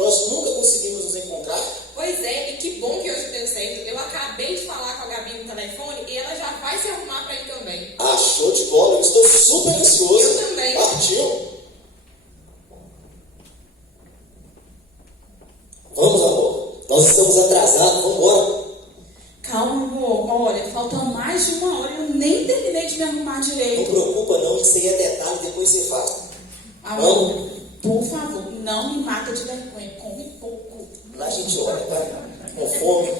nós nunca conseguimos nos encontrar. Pois é, e que bom que hoje deu certo. Eu acabei de falar com a Gabi no telefone e ela já vai se arrumar para ir também. Ah, show de bola, eu estou super ansioso. Eu também. Partiu. Vamos, amor. Nós estamos atrasados, vamos embora. Calma, amor. Olha, faltam mais de 1 hora e eu nem terminei de me arrumar Não direito. preocupa não, isso aí é detalhe, depois você fala. Amor, por favor, não me mata de vergonha. Come pouco. Lá a gente olha, tá? Com fome.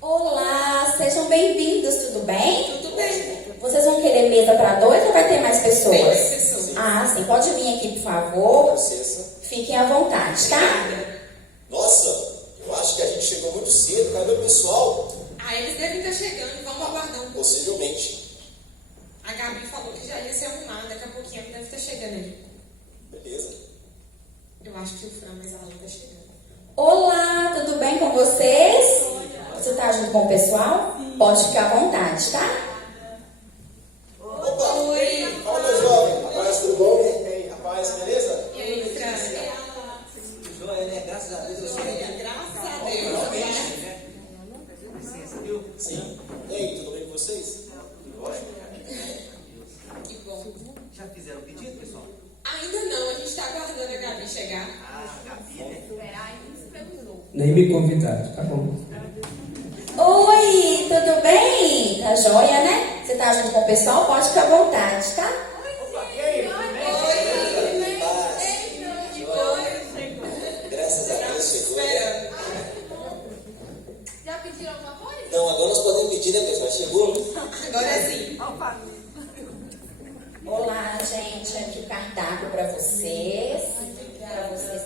Olá, sejam bem-vindos, tudo bem? Tudo bem. Vocês vão querer mesa para 2 ou vai ter mais pessoas? Tem mais pessoas. Ah, sim, pode vir aqui, por favor. Licença. Fiquem à vontade, tá? Nossa, eu acho que a gente chegou muito cedo. Cadê o pessoal? Ah, eles devem estar chegando, vamos aguardar um pouco. Possivelmente. A Gabi falou que já ia se arrumar, daqui a pouquinho ela deve estar chegando ali. Beleza. Eu acho que o Fran, mas ela não está chegando. Olá, tudo bem com vocês? Você tá junto com o pessoal? Pode ficar à vontade, tá? Opa! Oi. Fala, meu jovem. Rapaz, tudo bom? E aí, rapaz, beleza? E aí, Fran? Joia, né? Graças a Deus eu sou bem. Graças a Deus. Licença, viu? Sim. E aí, tudo bem com vocês? Tudo ótimo, cara. Que bom. Já fizeram o pedido, pessoal? Ainda não, a gente está aguardando a Gabi chegar. Ah, Gabi, né? Nem me convidaram, tá bom. Oi, tudo bem? Tá joia, né? Você tá junto com o pessoal? Pode ficar à vontade, tá? E aí, tudo bem? Paz. Graças a Deus chegou. Esperando. Já pediram alguma coisa? Não, agora nós podemos pedir, né, pessoal? Chegou? Agora sim. Olá, gente, aqui o cardápio para vocês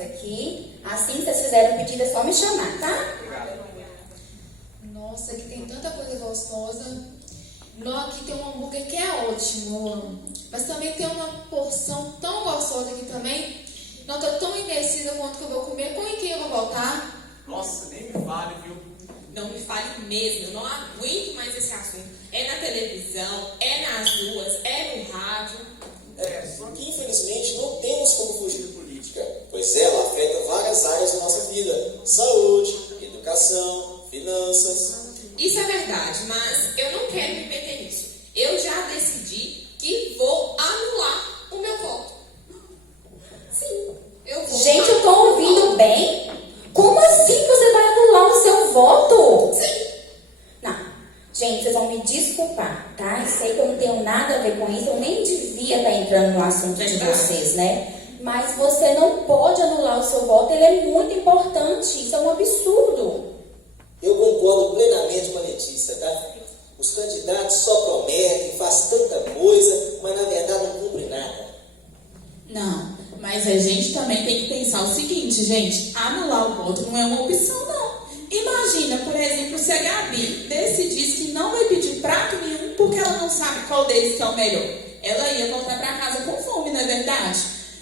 aqui. Assim que vocês fizerem o pedido, é só me chamar, tá? Nossa, aqui tem tanta coisa gostosa. Não, aqui tem um hambúrguer que é ótimo, eu amo. Mas também tem uma porção tão gostosa aqui também. Não tô tão indecisa quanto que eu vou comer. Com quem eu vou voltar? Nossa, nem me fale, viu? Não me fale mesmo, eu não aguento mais esse assunto. É na televisão, é nas ruas, é no rádio. Só que infelizmente não temos como fugir da política, pois ela afeta várias áreas da nossa vida: saúde, educação, finanças. Isso é verdade, mas eu não quero me meter nisso. Eu já decidi que vou anular o meu voto. Sim, eu vou. Gente, eu tô ouvindo bem? Como assim você vai anular o seu voto? Sim. Não, gente, vocês vão me desculpar, tá? Eu sei que eu não tenho nada a ver com isso, eu nem devia estar entrando no assunto de vocês, né? Mas você não pode anular o seu voto, ele é muito importante, isso é um absurdo. Eu concordo plenamente com a Letícia, tá? Os candidatos só prometem, fazem tanta coisa, mas na verdade não cumprem nada. Não, mas a gente também tem que pensar o seguinte, gente. Anular o voto não é uma opção, não. Imagina, por exemplo, se a Gabi decidisse que não vai pedir prato nenhum porque ela não sabe qual deles que é o melhor. Ela ia voltar para casa com fome, não é verdade?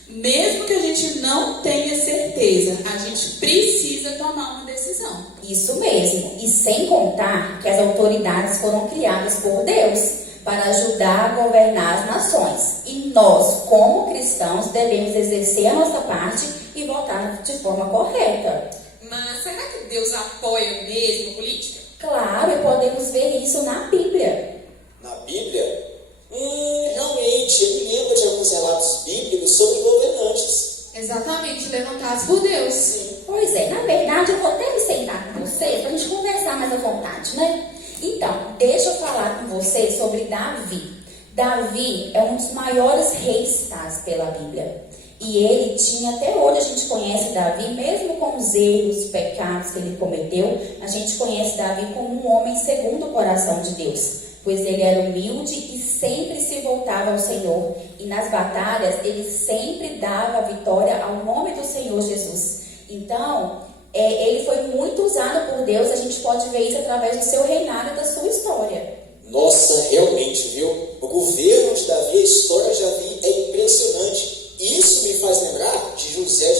Mesmo que a gente não tenha certeza, a gente precisa tomar uma decisão. Isso mesmo, e sem contar que as autoridades foram criadas por Deus para ajudar a governar as nações. E nós, como cristãos, devemos exercer a nossa parte e votar de forma correta. Mas será que Deus apoia mesmo a política? Claro, e podemos ver isso na Bíblia. Na Bíblia? Realmente, eu me lembro de alguns relatos bíblicos sobre governantes. Exatamente, levantados por Deus. Pois é, na verdade eu vou até me sentar com vocês para a gente conversar mais à vontade, né? Então, deixa eu falar com vocês sobre Davi. Davi é um dos maiores reis citados pela Bíblia. E ele tinha, até hoje a gente conhece Davi, mesmo com os erros, os pecados que ele cometeu, a gente conhece Davi como um homem segundo o coração de Deus. Pois ele era humilde e sempre se voltava ao Senhor. E nas batalhas, ele sempre dava a vitória ao nome do Senhor Jesus. Então, ele foi muito usado por Deus. A gente pode ver isso através do seu reinado e da sua história. Nossa, realmente, viu? O governo de Davi, a história de Davi é impressionante. Isso me faz lembrar de José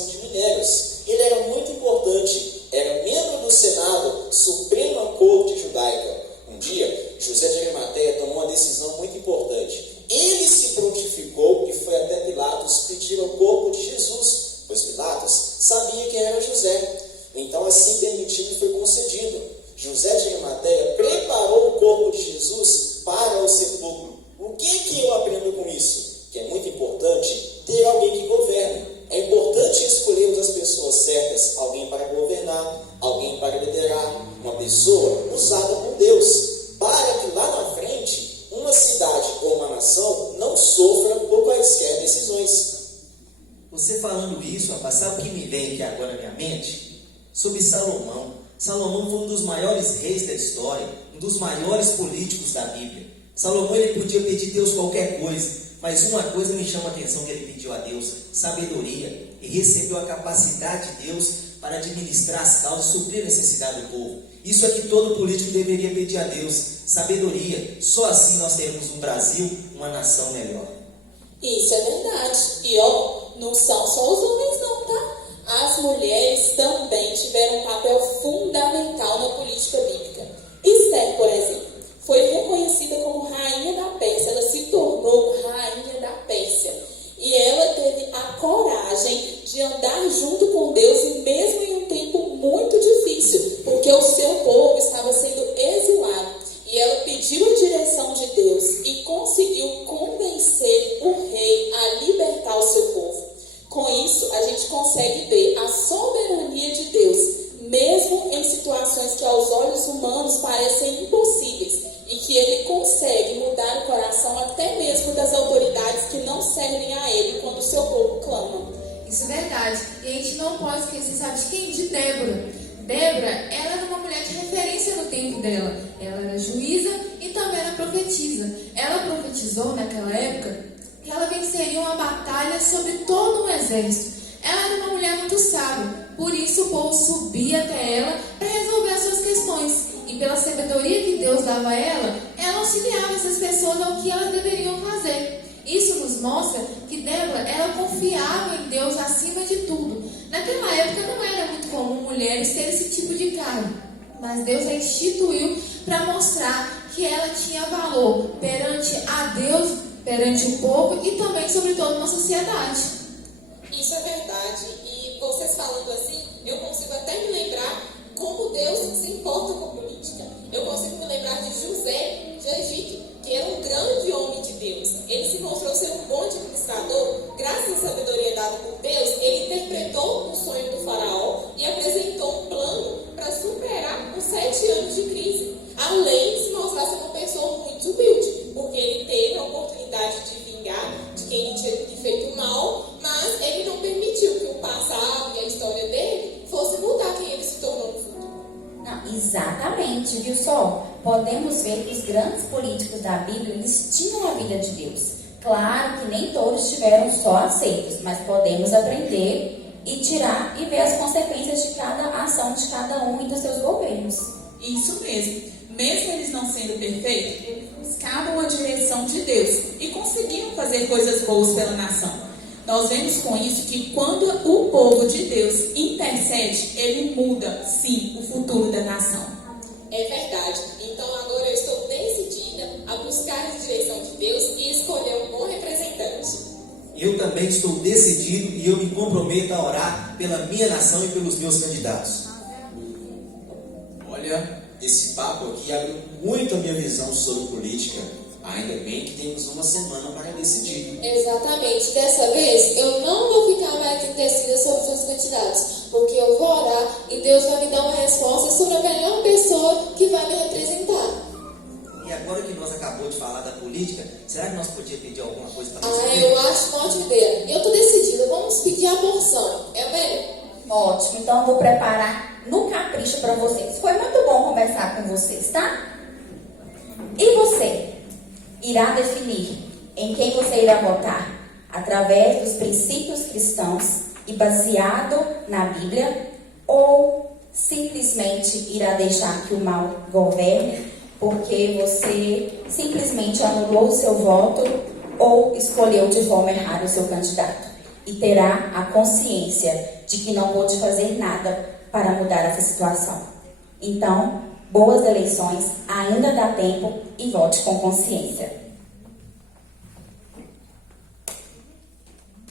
exploração de minérios. Ele era muito importante, era membro do Senado, Suprema Corte Judaica. Um dia, José de Arimateia tomou uma decisão muito importante. Ele se prontificou e foi até Pilatos pedir o corpo de Jesus, pois Pilatos sabia quem era José. Então, assim permitido, foi concedido. José de Arimateia preparou o corpo de Jesus para o sepulcro. O que eu aprendo com isso? Que é muito importante ter alguém que governe. É importante escolhermos as pessoas certas, alguém para governar, alguém para liderar, uma pessoa usada por Deus, para que lá na frente, uma cidade ou uma nação não sofra por quaisquer decisões. Você falando isso, rapaz, sabe o que me vem aqui agora na minha mente? Sobre Salomão. Salomão foi um dos maiores reis da história, um dos maiores políticos da Bíblia. Salomão, ele podia pedir a Deus qualquer coisa, mas uma coisa me chama a atenção que ele pediu a Deus: sabedoria. E recebeu a capacidade de Deus para administrar as causas e suprir a necessidade do povo. Isso é que todo político deveria pedir a Deus: sabedoria. Só assim nós teremos um Brasil, uma nação melhor. Isso é verdade. E não são só os homens não, tá? As mulheres também tiveram um papel fundamental na política bíblica. Esther, por exemplo, foi reconhecida como rainha da Pérsia. Ela se tornou rainha da Pérsia. E ela teve a coragem de andar junto com Deus, e mesmo em um tempo muito difícil, porque o seu povo estava sendo exilado. E ela pediu a direção de Deus e conseguiu convencer o rei a libertar o seu povo. Com isso, a gente consegue ver a soberania de Deus, mesmo em situações que aos olhos humanos parecem impossíveis, e que ele consegue mudar o coração até mesmo das autoridades que não servem a ele quando o seu povo clama. Isso é verdade. E a gente não pode esquecer, sabe de quem? De Débora. Débora, ela era uma mulher de referência no tempo dela. Ela era juíza e também era profetisa. Ela profetizou naquela época que ela venceria uma batalha sobre todo um exército. Ela era uma mulher muito sábia, por isso o povo subia até ela para resolver as suas questões. E pela sabedoria que Deus dava a ela, ela auxiliava essas pessoas ao que elas deveriam fazer. Isso nos mostra que Débora, ela confiava em Deus acima de tudo. Naquela época não era muito comum mulheres terem esse tipo de cargo, mas Deus a instituiu para mostrar que ela tinha valor perante a Deus, perante o povo e também, sobretudo, uma sociedade. Isso é verdade. E vocês falando assim, eu consigo até me lembrar como Deus se importa com política. Eu consigo me lembrar de José de Egito, que era um grande homem de Deus. Ele se mostrou ser um bom administrador. Graças à sabedoria dada por Deus, ele interpretou o sonho do faraó e apresentou um plano para superar os 7 anos de crise. Além de se mostrar ser uma pessoa muito humilde, porque ele teve a oportunidade de vingar de quem lhe tinha feito mal, mas ele não permitiu que o passado e a história dele fosse mudar quem ele se tornou no futuro. Não, exatamente, viu só? Podemos ver que os grandes políticos da Bíblia, eles tinham a vida de Deus. Claro que nem todos tiveram só aceitos, mas podemos aprender e tirar e ver as consequências de cada ação de cada um e dos seus governos. Isso mesmo. Mesmo eles não sendo perfeitos, eles buscavam a direção de Deus e conseguiam fazer coisas boas pela nação. Nós vemos com isso que quando o povo de Deus intercede, ele muda, sim, o futuro da nação. É verdade. Então agora eu estou decidida a buscar a direção de Deus e escolher um bom representante. Eu também estou decidido e eu me comprometo a orar pela minha nação e pelos meus candidatos. Olha, esse papo aqui abriu muito a minha visão sobre política. Ainda bem que temos uma semana para decidir. Exatamente. Dessa vez, eu não vou ficar mais indecisa sobre os meus candidatos, porque eu vou orar e Deus vai me dar uma resposta sobre a melhor pessoa que vai me representar. E agora que nós acabamos de falar da política, será que nós podíamos pedir alguma coisa para Deus? Eu acho uma ótima ideia. Eu estou decidida. Vamos pedir a porção. É o melhor. Ótimo, então eu vou preparar no capricho para vocês. Foi muito bom conversar com vocês, tá? E você irá definir em quem você irá votar através dos princípios cristãos e baseado na Bíblia, ou simplesmente irá deixar que o mal governe porque você simplesmente anulou o seu voto ou escolheu de forma errada o seu candidato? e terá a consciência de que não pôde fazer nada para mudar essa situação. Então, boas eleições, ainda dá tempo e vote com consciência.